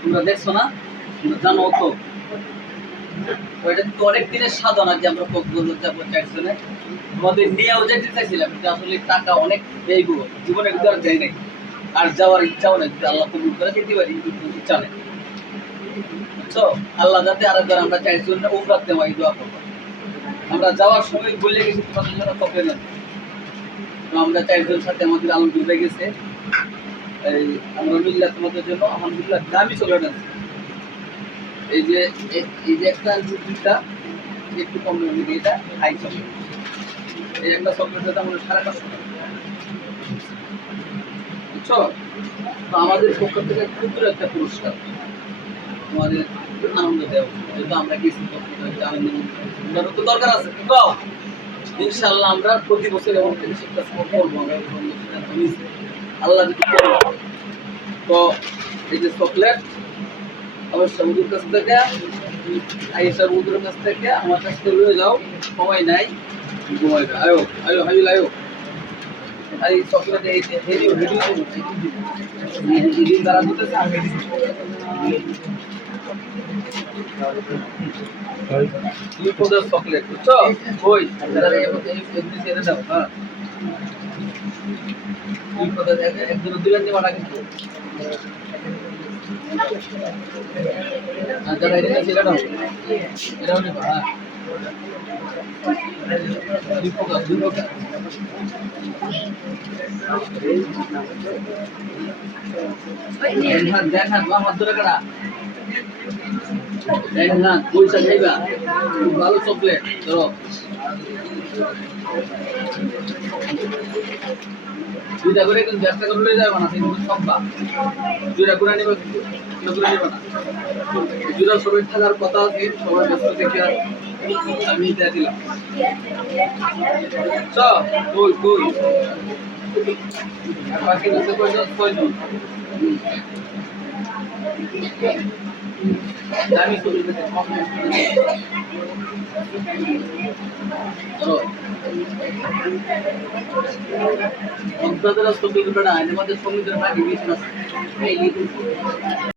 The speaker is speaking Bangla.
তোমরা দেখছো না, জানো তো ওইটা তো অনেক দিনের সাধনা যে আমরা কক্সবাজার যাবো চারজনে। আমাদের নিয়েও যেতে চাইছিলাম, কিন্তু আসলে টাকা অনেক ব্যয়বো, জীবনে কিন্তু আর যাই নাই, আর যাওয়ার ইচ্ছাও নেই। যদি আল্লাহ কবুল করে যেতে পারি, কিন্তু ইচ্ছা নেই, বুঝছো? আল্লাহ যাতে আরেকবার আমরা চারজন উমরাতে হয় দোয়া করবো। আমরা যাওয়ার সময় বলে গেছি তোমাদের জন্য কবে না, তো আমরা চারজন সাথে আমাদের আলহামদুলিল্লাহ গেছে। এই আমরা মিল্লা তোমাদের জন্য আলহামদুলিল্লাহ দামি চকলেট আছে। এই যে এই যে একটা দুইটা একটু কম দামি, এটা হাই চকলেট। এই একটা চকলেটের দাম হলো 550 টাকা, বুঝছো? তো আমাদের পক্ষ থেকে ক্ষুদ্র একটা পুরস্কার তোমাদের আনন্দ দেওয়া, যেহেতু আমরা গেছি আনন্দ তো দরকার আছে। কও ইনশাআল্লাহ আমরা প্রতি বছর এমন একটা করবো আমরা, আল্লাহ যদি করে। তো এই যে চকলেট আবার সমুদ্রের কাছ থেকে আইসা, সমুদ্রের কাছ থেকে আমার কাছ থেকে লয়ে যাও, সময় নাই, ঘুমাইবে। আয়ো আয়ো হাইল আয়ো, আর এই চকলেট এই যে হেডিও হেডিও তারা দিতেছে আগে গ্লুকোজের চকলেট, বুঝছো? ওই ছেড়ে দাও। হ্যাঁ গ্লুকোজের একজন দিলেন যে মাটা, কিন্তু যারা এটা ছেড়ে দাও, এটাও নেবা। হ্যাঁ দেখান আমার ধরে কাটা না, পয়সা খাইবা, খুব ভালো চকলেট। ধরো দুইটা করে, কিন্তু একটা করে লয়ে যাবে না, কিন্তু সব্বা দুইটা করে নিবে, কিন্তু করে নিবে না। দুইটা সবাই থাকার কথা আছে, সবাই ব্যস্ত থেকে আমি দিয়ে দিলাম। চ কই কই বাকি আছে কয়জন? দামি ছবি দেখে কক্সবাজার সমুদ্রের পানি বেশি আছে।